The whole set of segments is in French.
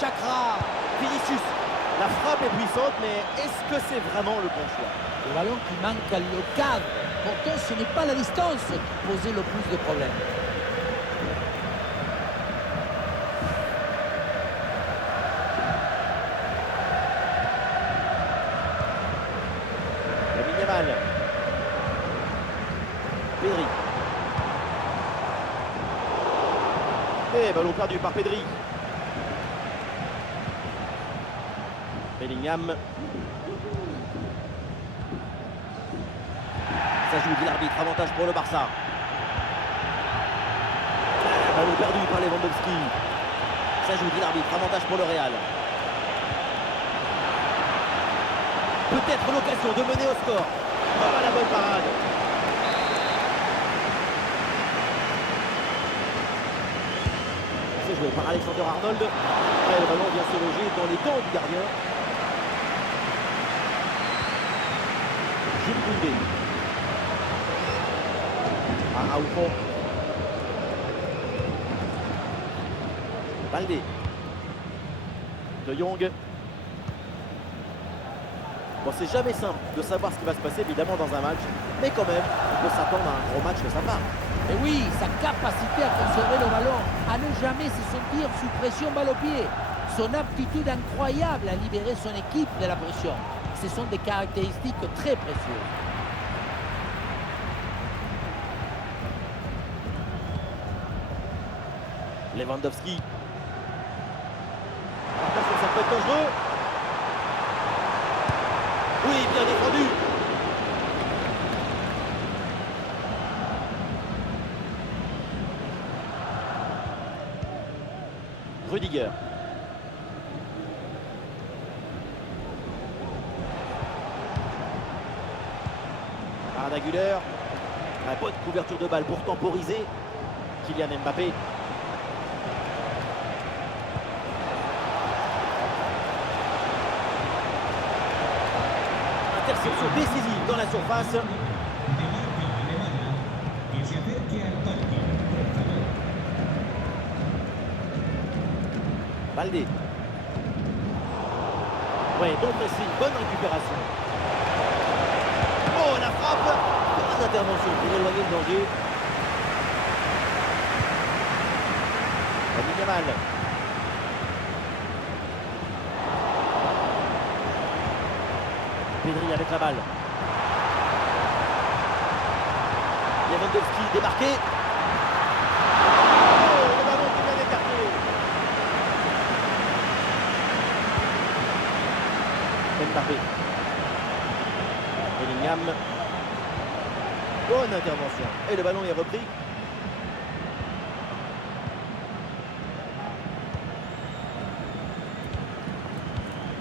chakra. Vinicius, la frappe est puissante, mais est-ce que c'est vraiment le bon choix? Le ballon qui manque le cadre. Pourtant, ce n'est pas la distance qui posait le plus de problèmes. Lamine Yamal. Pedri. Et ballon perdu par Pedri. Bellingham. Ça joue, dit l'arbitre, avantage pour le Barça. Ballon perdu par Lewandowski. Ça joue, dit l'arbitre, avantage pour le Real. Peut-être l'occasion de mener au score. Oh, la bonne parade. C'est joué par Alexander Arnold. Et le ballon vient se loger dans les dents du gardien. Jules Koundé. Araujo. Baldé. De Jong. Bon, c'est jamais simple de savoir ce qui va se passer évidemment dans un match, mais quand même, on peut s'attendre à un gros match de sa part. Et oui, sa capacité à conserver le ballon, à ne jamais se sentir sous pression balle au pied. Son aptitude incroyable à libérer son équipe de la pression. Ce sont des caractéristiques très précieuses. Lewandowski. Attention, ça peut être dangereux. Oui, bien défendu. Rudiger. Arda Güler. La bonne couverture de balle pour temporiser. Kylian Mbappé. Interception décisive dans la surface. Baldé. Ouais, bon pressing, bonne récupération. Oh, la frappe. Bonne intervention pour éloigner le danger. Lamine Yamal. Pedri avec la balle. Lewandowski démarqué. Oh, le ballon qui vient d'écarter. Mbappé. Bellingham. Bonne intervention. Et le ballon est repris.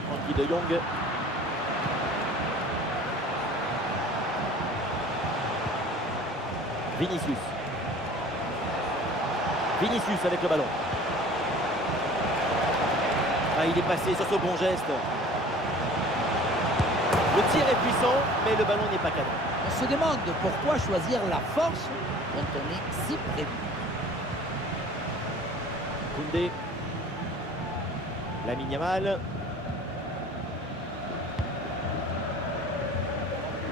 Frenkie de Jong. Vinicius. Vinicius avec le ballon. Ah, il est passé sur ce bon geste. Le tir est puissant, mais le ballon n'est pas cadré. On se demande pourquoi choisir la force quand on est si prévu. Koundé. Lamine Yamal.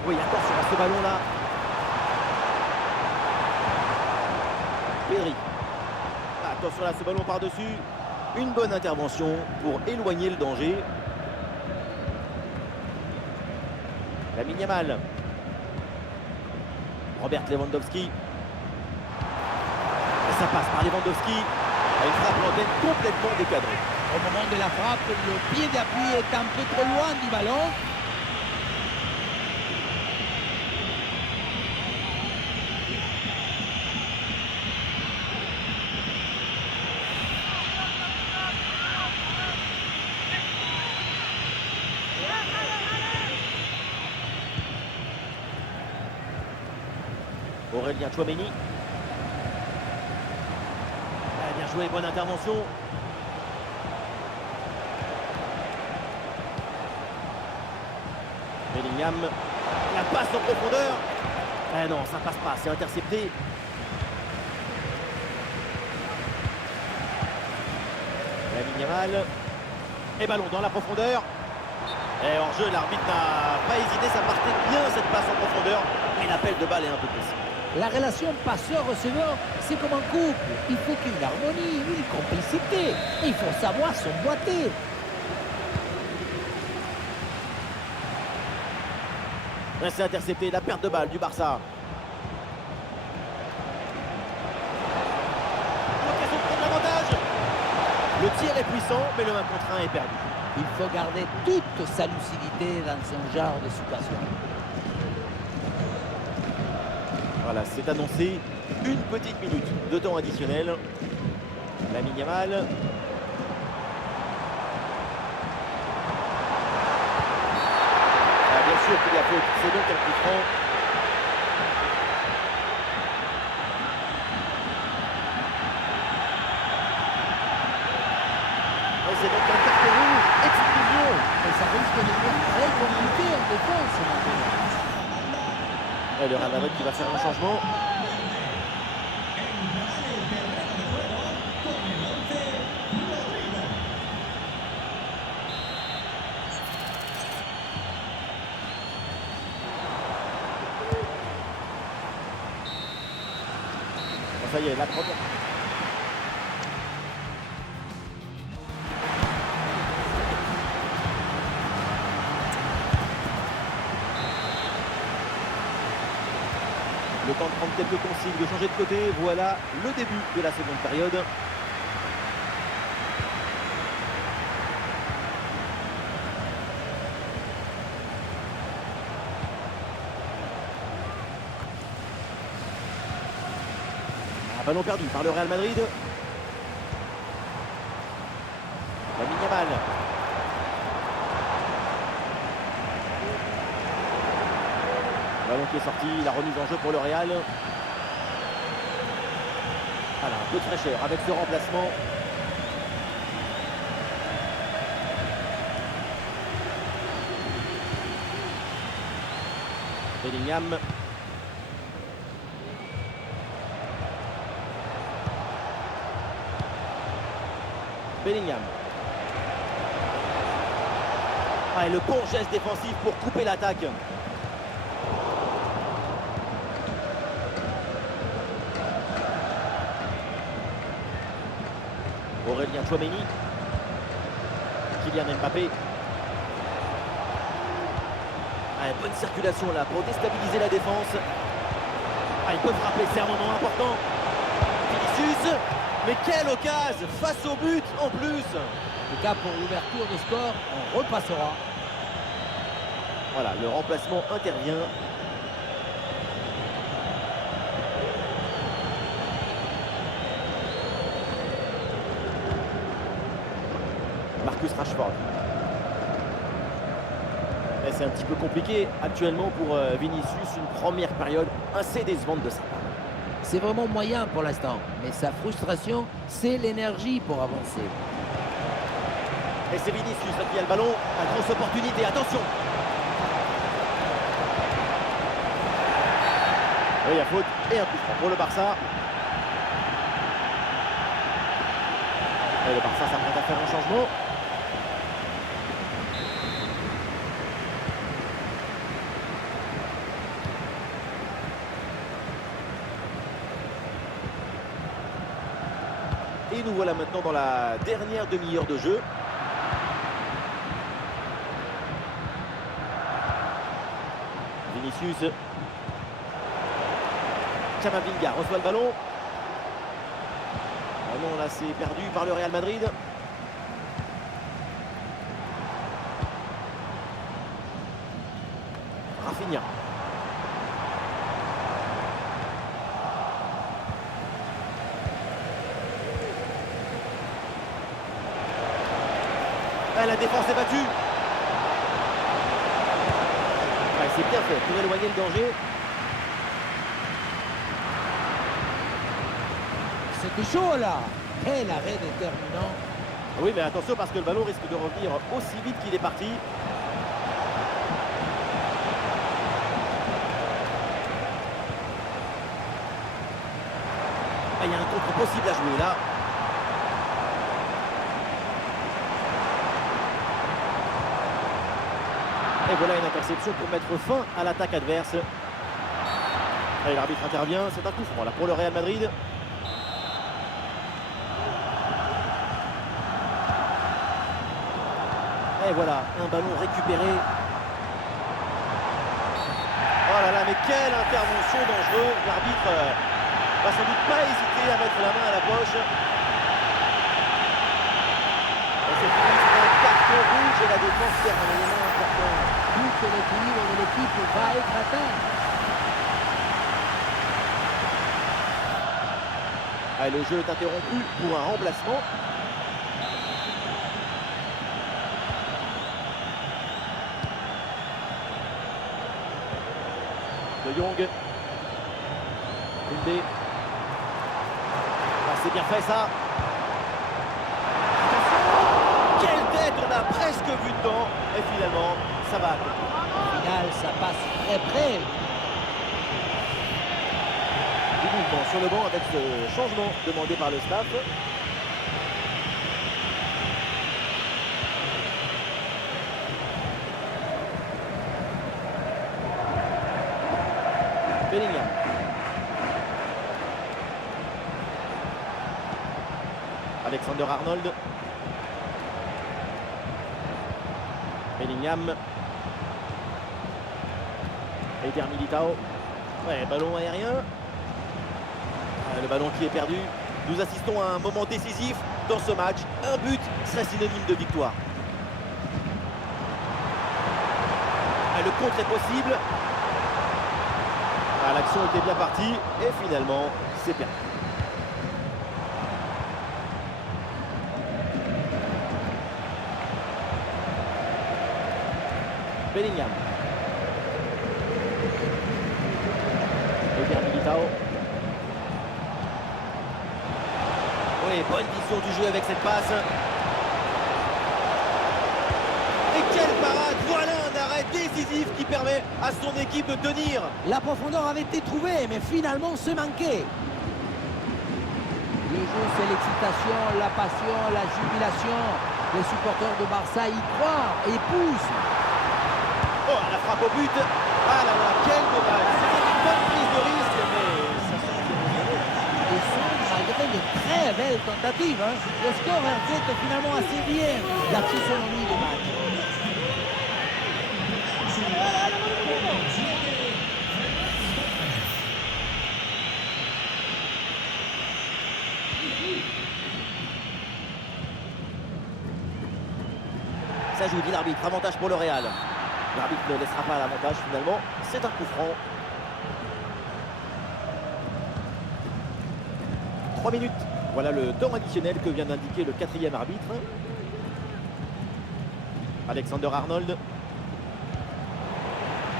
Oui, attention à ce ballon-là. Pedri. Attention là, ce ballon par-dessus. Une bonne intervention pour éloigner le danger. Lamine Yamal. Robert Lewandowski. Et ça passe par Lewandowski. Une frappe lointaine complètement décadrée. Au moment de la frappe, le pied d'appui est un peu trop loin du ballon. Aurélien Tchouaméni. Ah, bien joué, bonne intervention. Bellingham. La passe en profondeur. Ah non, ça passe pas, c'est intercepté. Lamine Yamal. Et ballon dans la profondeur. Et hors jeu, l'arbitre n'a pas hésité, ça partait bien cette passe en profondeur. Mais l'appel de balle est un peu précis. La relation passeur-receveur, c'est comme un couple. Il faut qu'il y ait une harmonie, une complicité. Il faut savoir s'emboîter. C'est intercepté, la perte de balle du Barça. L'occasion de prendre l'avantage. Le tir est puissant, mais le 1 contre 1 est perdu. Il faut garder toute sa lucidité dans ce genre de situation. Voilà, c'est annoncé. Une petite minute de temps additionnel. Lamine Yamal. Bien sûr qu'il y a faute, c'est donc un coup franc. Et c'est donc un carton rouge, exclusion. Et ça risque de devenir très compliqué en défense maintenant. Et le Real Madrid qui va faire un changement. Ça y est, la première. Le temps de prendre quelques consignes, de changer de côté. Voilà le début de la seconde période. Ballon perdu par le Real Madrid. Lamine Yamal. Ballon qui est sorti, la remise en jeu pour le Real. Voilà, un peu de fraîcheur avec ce remplacement. Bellingham. Bellingham. Ah, et le bon geste défensif pour couper l'attaque. Aurélien Tchouaméni. Kylian Mbappé. Ah, bonne circulation là pour déstabiliser la défense. Ah, il peut frapper, c'est un moment important. Vinicius. Mais quelle occasion face au but en plus. En tout cas, pour l'ouverture de score, on repassera. Voilà, le remplacement intervient. Marcus Rashford. Et c'est un petit peu compliqué actuellement pour Vinicius, une première période assez décevante de sa part. C'est vraiment moyen pour l'instant, mais sa frustration, c'est l'énergie pour avancer. Et c'est Vinicius là qui a le ballon, la grosse opportunité, attention. Oui, il y a faute et un coup franc pour le Barça. Et le Barça s'apprête à faire un changement. Et nous voilà maintenant dans la dernière demi-heure de jeu. Vinicius. Camavinga reçoit le ballon. Ah non, là c'est perdu par le Real Madrid. Rafinha. Ah, la défense est battue. Ah, c'est bien fait pour éloigner le danger. C'était chaud là. Quel arrêt déterminant. Oui, mais attention parce que le ballon risque de revenir aussi vite qu'il est parti. Ah, il y a un contre possible à jouer là. Et voilà une interception pour mettre fin à l'attaque adverse. Allez, l'arbitre intervient, c'est un coup franc là pour le Real Madrid. Et voilà, un ballon récupéré. Oh là là, mais quelle intervention dangereuse. L'arbitre va sans doute pas hésiter à mettre la main à la poche. Et c'est fini, c'est un carton rouge et la défense perd un élément important. Tout l'équilibre de l'équipe va être atteint. Allez, le jeu est interrompu pour un remplacement. De Jong. Koundé. Ah, c'est bien fait ça. Quelle tête, on a presque vu dedans. Et finalement, ça va. Au final, ça passe très près. Du mouvement sur le banc avec ce changement demandé par le staff. Bellingham. Alexander Arnold. Bellingham. Eder Militao. Ouais, ballon aérien. Le ballon qui est perdu. Nous assistons à un moment décisif dans ce match. Un but serait synonyme de victoire. Le contre est possible. L'action était bien partie et finalement c'est perdu. Bellingham. Eder Militao. Oui, bonne vision du jeu avec cette passe. Et quelle parade! Voilà un arrêt décisif qui permet à son équipe de tenir. La profondeur avait été trouvée, mais finalement se manquait. Le jeu, c'est l'excitation, la passion, la jubilation. Les supporters de Barça y croient et poussent. Oh, la frappe au but. Ah là là, quel dommage. C'était une bonne prise de risque, mais ça se fait. Et ça, malgré de très belles tentatives. Le score reflète finalement assez bien la physionomie du match. Ça joue, dit l'arbitre. Avantage pour le Real. L'arbitre ne laissera pas l'avantage finalement. C'est un coup franc. 3 minutes. Voilà le temps additionnel que vient d'indiquer le 4e arbitre. Alexander Arnold.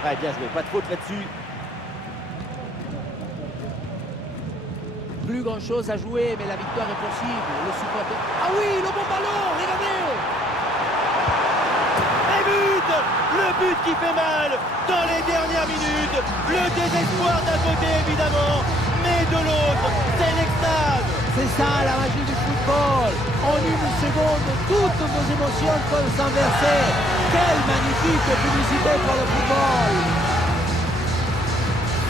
Ouais, bien joué. Pas de faute là-dessus. Plus grand chose à jouer, mais la victoire est possible. Le supporter. Ah oui, le bon ballon, regardez! Le but qui fait mal dans les dernières minutes. Le désespoir d'un côté évidemment, mais de l'autre, c'est l'extase. C'est ça la magie du football. En une seconde, toutes vos émotions peuvent s'inverser. Quelle magnifique publicité pour le football.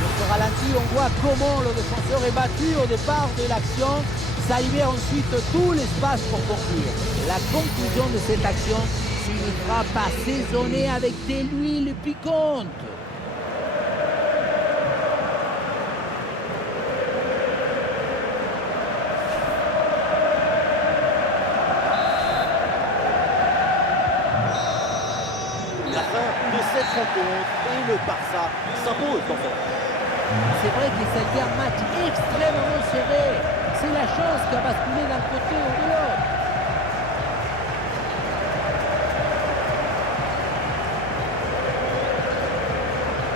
Sur ce ralenti, on voit comment le défenseur est battu au départ de l'action. Ça libère ensuite tout l'espace pour conclure. La conclusion de cette action, c'est une frappe assaisonnée avec de l'huile piquante. La fin de cette rencontre et le Barça s'impose dans ce match. C'est vrai que ça a été un match extrêmement serré. C'est la chance qui a basculé d'un côté ou de l'autre.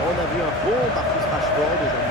On a vu un bon Marcus Rashford aujourd'hui.